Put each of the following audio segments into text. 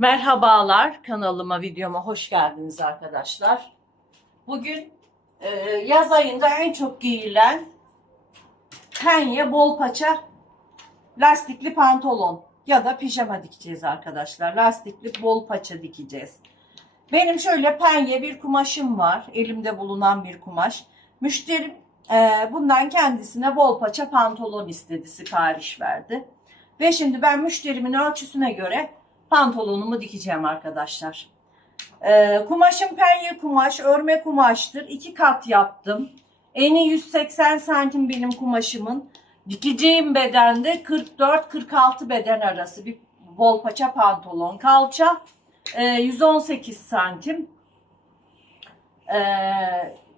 Merhabalar, kanalıma, videoma hoş geldiniz arkadaşlar. Bugün yaz ayında en çok giyilen penye bol paça lastikli pantolon ya da pijama dikeceğiz arkadaşlar. Lastikli bol paça dikeceğiz. Benim şöyle penye bir kumaşım var. Elimde bulunan bir kumaş. Müşterim bundan kendisine bol paça pantolon istedi, sipariş verdi. Ve şimdi ben müşterimin ölçüsüne göre pantolonumu dikeceğim arkadaşlar. Kumaşım penye kumaş, örme kumaştır. 2 kat yaptım. Eni 180 santim benim kumaşımın. Dikeceğim bedende 44-46 beden arası bir bol paça pantolon. Kalça 118 santim.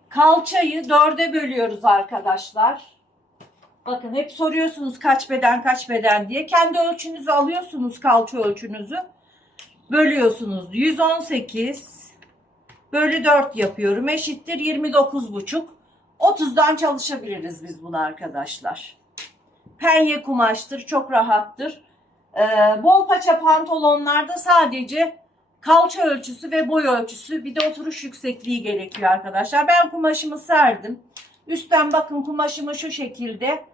Kalçayı 4'e bölüyoruz arkadaşlar. Bakın hep soruyorsunuz kaç beden diye. Kendi ölçünüzü alıyorsunuz, kalça ölçünüzü. Bölüyorsunuz. 118 bölü 4 yapıyorum. Eşittir 29,5. 30'dan çalışabiliriz biz bunu arkadaşlar. Penye kumaştır. Çok rahattır. Bol paça pantolonlarda sadece kalça ölçüsü ve boy ölçüsü, bir de oturuş yüksekliği gerekiyor arkadaşlar. Ben kumaşımı serdim. Üstten bakın kumaşımı şu şekilde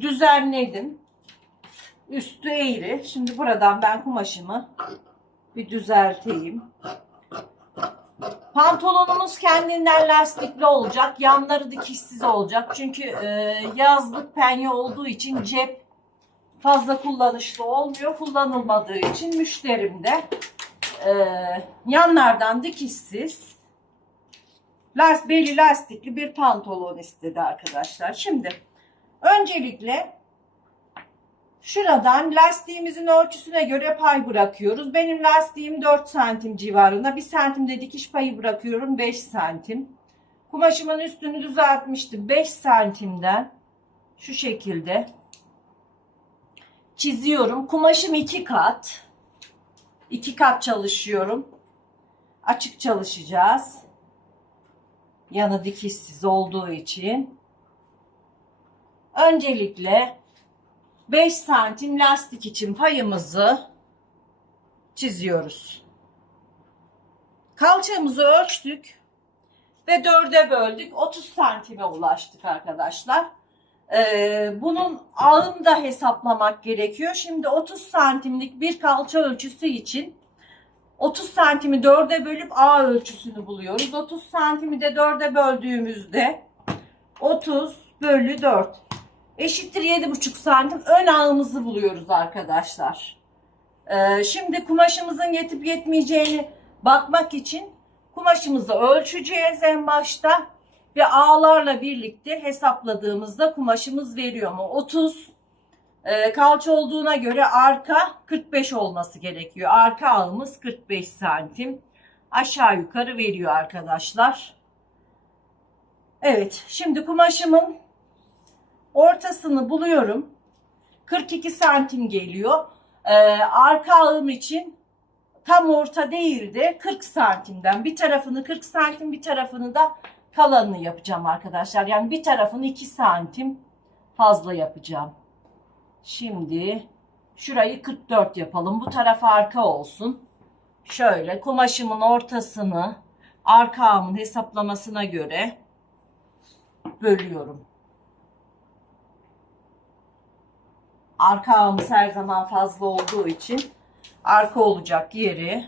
düzenledim. Üstü eğri. Şimdi buradan ben kumaşımı bir düzelteyim. Pantolonumuz kendinden lastikli olacak. Yanları dikişsiz olacak. Çünkü yazlık penye olduğu için cep fazla kullanışlı olmuyor. Kullanılmadığı için müşterim de yanlardan dikişsiz beli lastikli bir pantolon istedi arkadaşlar. Şimdi öncelikle şuradan lastiğimizin ölçüsüne göre pay bırakıyoruz. Benim lastiğim 4 santim civarında. 1 santim de dikiş payı bırakıyorum. 5 santim. Kumaşımın üstünü düzeltmiştim. 5 santimden şu şekilde çiziyorum. Kumaşım 2 kat. 2 kat çalışıyorum. Açık çalışacağız. Yanı dikişsiz olduğu için. Öncelikle 5 santim lastik için payımızı çiziyoruz. Kalçamızı ölçtük ve 4'e böldük. 30 santime ulaştık arkadaşlar. Bunun ağını da hesaplamak gerekiyor. Şimdi 30 santimlik bir kalça ölçüsü için 30 santimi 4'e bölüp ağ ölçüsünü buluyoruz. 30 santimi de 4'e böldüğümüzde 30 bölü 4 eşittir 7,5 santim ön ağımızı buluyoruz arkadaşlar. Şimdi kumaşımızın yetip yetmeyeceğini bakmak için kumaşımızı ölçeceğiz en başta ve ağlarla birlikte hesapladığımızda kumaşımız veriyor mu? 30 kalça olduğuna göre arka 45 olması gerekiyor. Arka ağımız 45 santim aşağı yukarı veriyor arkadaşlar. Evet, şimdi kumaşımın ortasını buluyorum. 42 santim geliyor. Arka ağım için tam orta değil de 40 santimden bir tarafını 40 santim, bir tarafını da kalanını yapacağım arkadaşlar. Yani bir tarafını 2 santim fazla yapacağım. Şimdi şurayı 44 yapalım. Bu taraf arka olsun. Şöyle kumaşımın ortasını arka ağımın hesaplamasına göre bölüyorum. Arka ağımız her zaman fazla olduğu için arka olacak yeri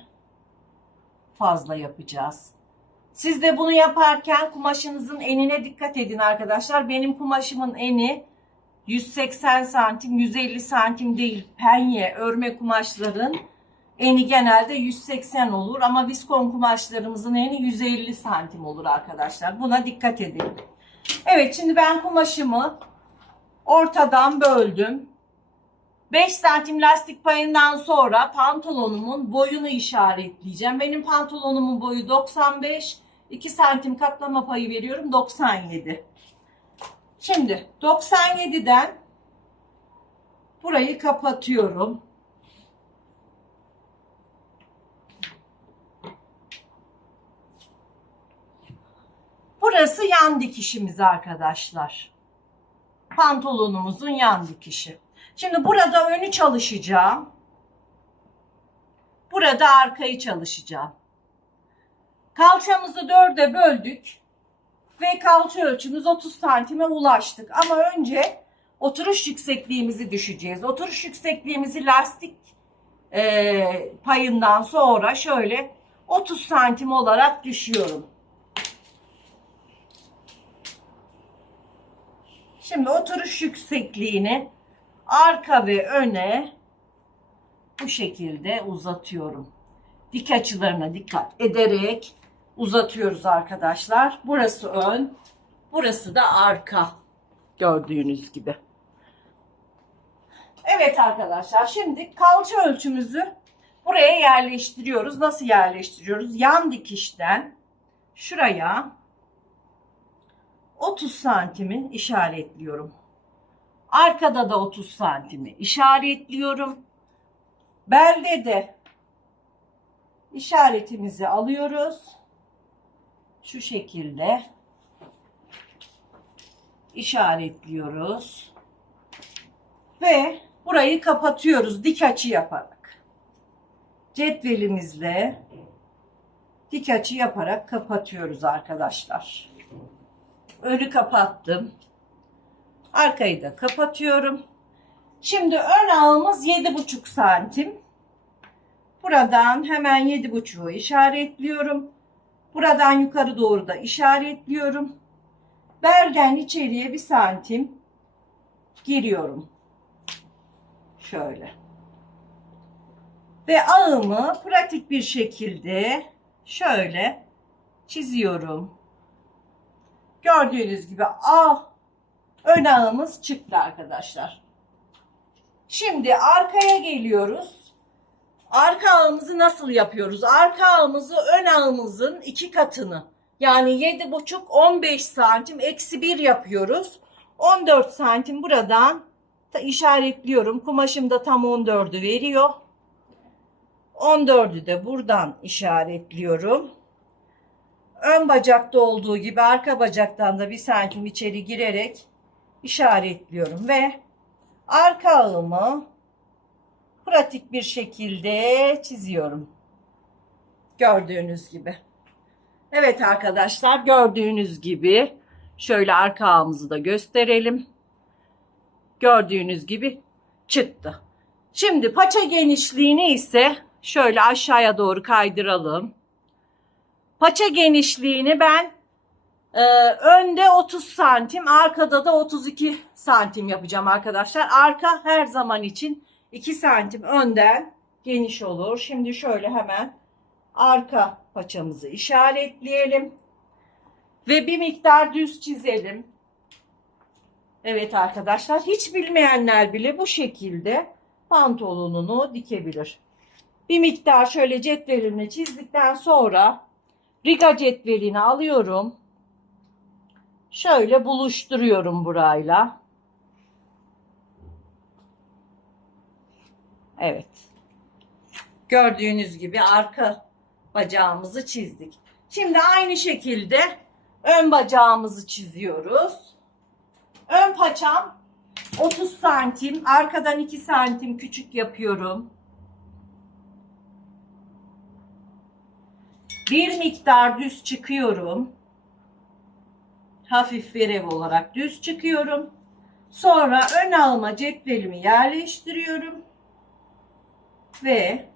fazla yapacağız. Siz de bunu yaparken kumaşınızın enine dikkat edin arkadaşlar. Benim kumaşımın eni 180 santim, 150 santim değil. Penye, örme kumaşların eni genelde 180 olur ama viskon kumaşlarımızın eni 150 santim olur arkadaşlar. Buna dikkat edin. Evet, şimdi ben kumaşımı ortadan böldüm. 5 santim lastik payından sonra pantolonumun boyunu işaretleyeceğim. Benim pantolonumun boyu 95. 2 santim katlama payı veriyorum. 97. Şimdi 97'den burayı kapatıyorum. Burası yan dikişimiz arkadaşlar. Pantolonumuzun yan dikişi. Şimdi burada önü çalışacağım. Burada arkayı çalışacağım. Kalçamızı 4'e böldük ve kalça ölçümüz 30 santime ulaştık. Ama önce oturuş yüksekliğimizi düşeceğiz. Oturuş yüksekliğimizi lastik payından sonra şöyle 30 santim olarak düşüyorum. Şimdi oturuş yüksekliğini arka ve öne bu şekilde uzatıyorum. Dik açılarına dikkat ederek uzatıyoruz arkadaşlar. Burası ön, burası da arka. Gördüğünüz gibi. Evet arkadaşlar, şimdi kalça ölçümüzü buraya yerleştiriyoruz. Nasıl yerleştiriyoruz? Yan dikişten şuraya 30 santimi işaretliyorum. Arkada da 30 santimi işaretliyorum. Belde de işaretimizi alıyoruz. Şu şekilde işaretliyoruz. Ve burayı kapatıyoruz dik açı yaparak. Cetvelimizle dik açı yaparak kapatıyoruz arkadaşlar. Önü kapattım. Arkayı da kapatıyorum. Şimdi ön ağımız 7,5 santim. Buradan hemen 7,5'u işaretliyorum. Buradan yukarı doğru da işaretliyorum. Belden içeriye 1 santim giriyorum. Şöyle. Ve ağımı pratik bir şekilde şöyle çiziyorum. Gördüğünüz gibi ön ağımız çıktı arkadaşlar. Şimdi arkaya geliyoruz. Arka ağımızı nasıl yapıyoruz? Arka ağımızı ön ağımızın 2 katını, yani 7,5 15 santim eksi 1 yapıyoruz. 14 santim buradan da işaretliyorum. Kumaşım da tam 14'ü veriyor. 14'ü de buradan işaretliyorum. Ön bacakta olduğu gibi arka bacaktan da 1 santim içeri girerek işaretliyorum ve arka ağımı pratik bir şekilde çiziyorum. Gördüğünüz gibi. Evet arkadaşlar, gördüğünüz gibi şöyle arka ağımızı da gösterelim. Gördüğünüz gibi çıktı. Şimdi paça genişliğini ise şöyle aşağıya doğru kaydıralım. Paça genişliğini ben önde 30 santim, arkada da 32 santim yapacağım arkadaşlar. Arka her zaman için 2 santim önden geniş olur. Şimdi şöyle hemen arka paçamızı işaretleyelim. Ve bir miktar düz çizelim. Evet arkadaşlar, hiç bilmeyenler bile bu şekilde pantolonunu dikebilir. Bir miktar şöyle cetvelimle çizdikten sonra riga cetvelini alıyorum. Şöyle buluşturuyorum burayla. Evet. Gördüğünüz gibi arka bacağımızı çizdik. Şimdi aynı şekilde ön bacağımızı çiziyoruz. Ön paçam 30 santim. Arkadan 2 santim küçük yapıyorum. Bir miktar düz çıkıyorum. Hafif verev olarak düz çıkıyorum. Sonra ön ağıma cetvelimi yerleştiriyorum. Ve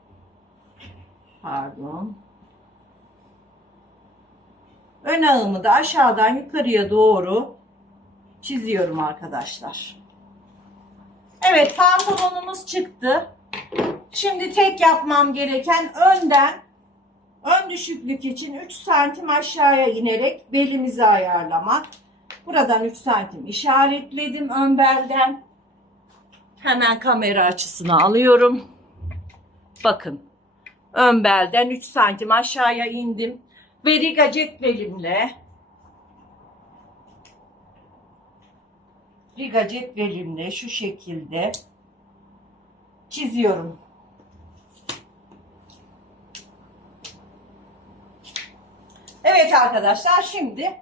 ön ağımı da aşağıdan yukarıya doğru çiziyorum arkadaşlar. Evet, pantolonumuz çıktı. Şimdi tek yapmam gereken ön düşüklük için 3 santim aşağıya inerek belimizi ayarlamak. Buradan 3 santim işaretledim ön belden. Hemen kamera açısını alıyorum. Bakın, ön belden 3 santim aşağıya indim ve riga cetvelimle şu şekilde çiziyorum. Evet arkadaşlar, şimdi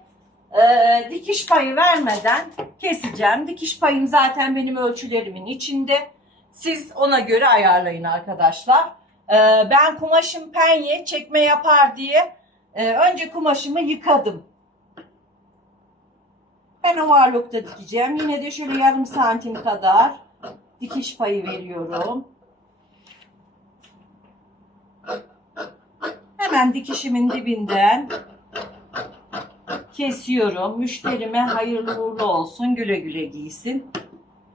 dikiş payı vermeden keseceğim. Dikiş payım zaten benim ölçülerimin içinde. Siz ona göre ayarlayın arkadaşlar. Ben kumaşım penye çekme yapar diye önce kumaşımı yıkadım. Ben overlock'ta dikeceğim. Yine de şöyle yarım santim kadar dikiş payı veriyorum. Hemen dikişimin dibinden kesiyorum. Müşterime hayırlı uğurlu olsun, güle güle giysin.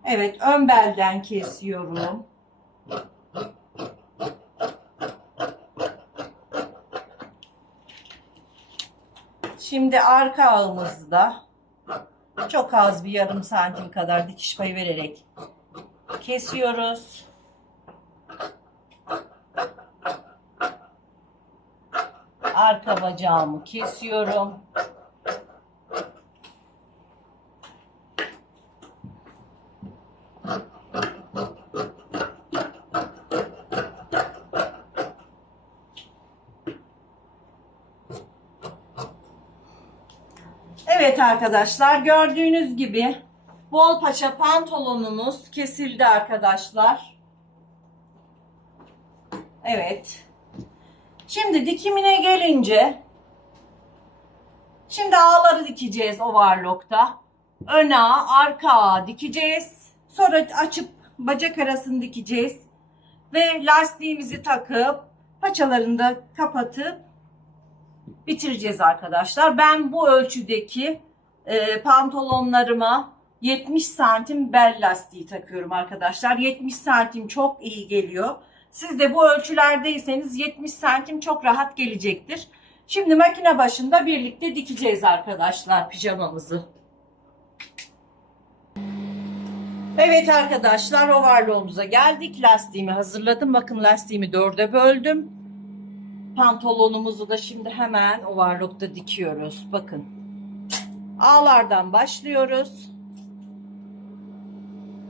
Evet, ön belden kesiyorum. Şimdi arka ağımızda çok az bir yarım santim kadar dikiş payı vererek kesiyoruz. Arka bacağımı kesiyorum. Evet arkadaşlar, gördüğünüz gibi bol paça pantolonumuz kesildi arkadaşlar. Evet. Şimdi dikimine gelince, şimdi ağları dikeceğiz overlock'ta. Ön ağ, arka ağ dikeceğiz. Sonra açıp bacak arasını dikeceğiz. Ve lastiğimizi takıp paçalarını da kapatıp bitireceğiz arkadaşlar. Ben bu ölçüdeki pantolonlarıma 70 santim bel lastiği takıyorum arkadaşlar. 70 santim çok iyi geliyor. Siz de bu ölçülerdeyseniz 70 santim çok rahat gelecektir. Şimdi makine başında birlikte dikeceğiz arkadaşlar pijamamızı. Evet arkadaşlar, overlock'umuza geldik. Lastiğimi hazırladım. Bakın lastiğimi 4'e böldüm. Pantolonumuzu da şimdi hemen overlock'ta dikiyoruz. Bakın. Ağlardan başlıyoruz.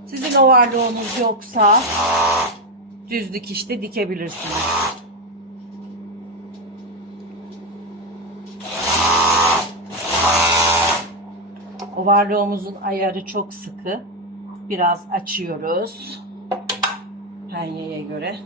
Sizin overlock'unuz yoksa düz dikişte dikebilirsiniz. Overlock'umuzun ayarı çok sıkı. Biraz açıyoruz. Penyeye göre.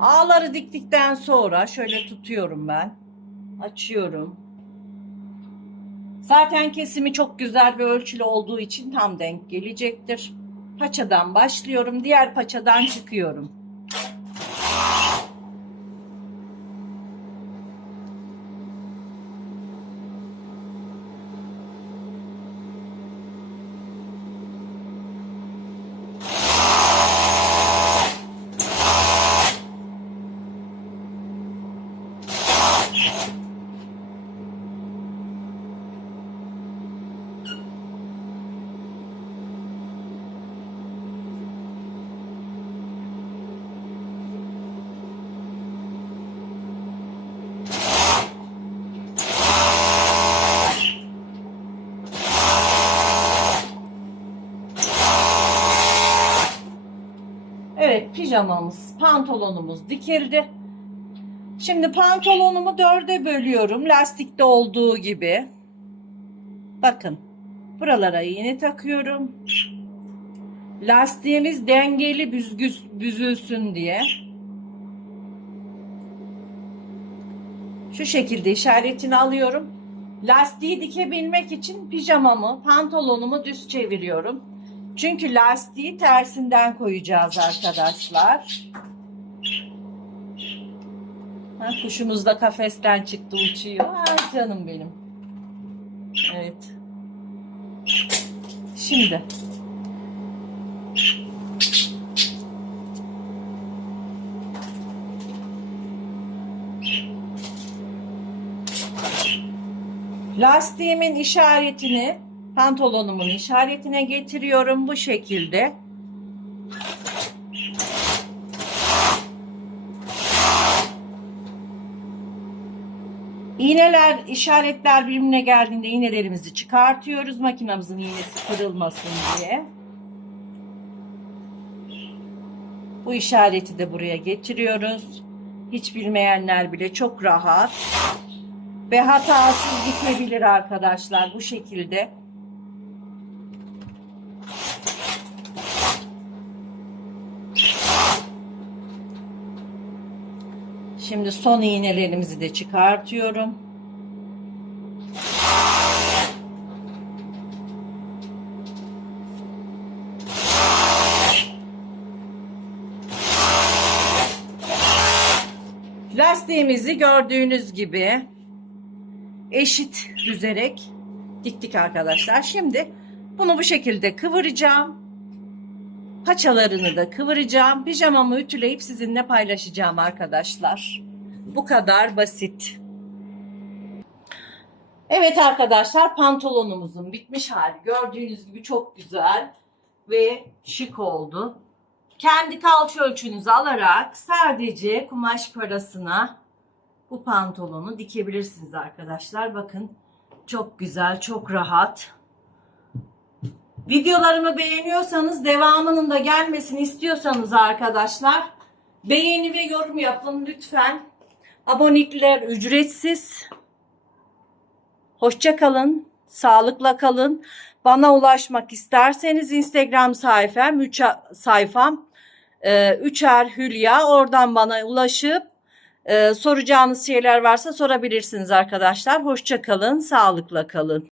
Ağları diktikten sonra şöyle tutuyorum ben. Açıyorum. Zaten kesimi çok güzel bir ölçülü olduğu için tam denk gelecektir. Paçadan başlıyorum. Diğer paçadan çıkıyorum. Evet, pijamamız, pantolonumuz dikildi. Şimdi pantolonumu 4'e bölüyorum. Lastikte olduğu gibi. Bakın. Buralara iğne takıyorum. Lastiğimiz dengeli büzülsün diye. Şu şekilde işaretini alıyorum. Lastiği dikebilmek için pijamamı, pantolonumu düz çeviriyorum. Çünkü lastiği tersinden koyacağız arkadaşlar. Kuşumuz da kafesten çıktı, uçuyor. Ay canım benim. Evet. Şimdi. Lastiğimin işaretini pantolonumun işaretine getiriyorum bu şekilde. İğneler, işaretler birbirine geldiğinde iğnelerimizi çıkartıyoruz. Makinamızın iğnesi kırılmasın diye. Bu işareti de buraya getiriyoruz. Hiç bilmeyenler bile çok rahat ve hatasız dikebilir arkadaşlar bu şekilde. Şimdi son iğnelerimizi de çıkartıyorum. Lastiğimizi gördüğünüz gibi eşit düzerek diktik arkadaşlar. Şimdi bunu bu şekilde kıvıracağım. Paçalarını da kıvıracağım. Pijamamı ütüleyip sizinle paylaşacağım arkadaşlar. Bu kadar basit. Evet arkadaşlar, pantolonumuzun bitmiş hali gördüğünüz gibi çok güzel ve şık oldu. Kendi kalça ölçünüzü alarak sadece kumaş parasına bu pantolonu dikebilirsiniz arkadaşlar. Bakın çok güzel, çok rahat. Videolarımı beğeniyorsanız, devamının da gelmesini istiyorsanız arkadaşlar, beğeni ve yorum yapın lütfen. Abonelikler ücretsiz. Hoşça kalın, sağlıkla kalın. Bana ulaşmak isterseniz Instagram sayfam Üçer Hülya, oradan bana ulaşıp soracağınız şeyler varsa sorabilirsiniz arkadaşlar. Hoşça kalın, sağlıkla kalın.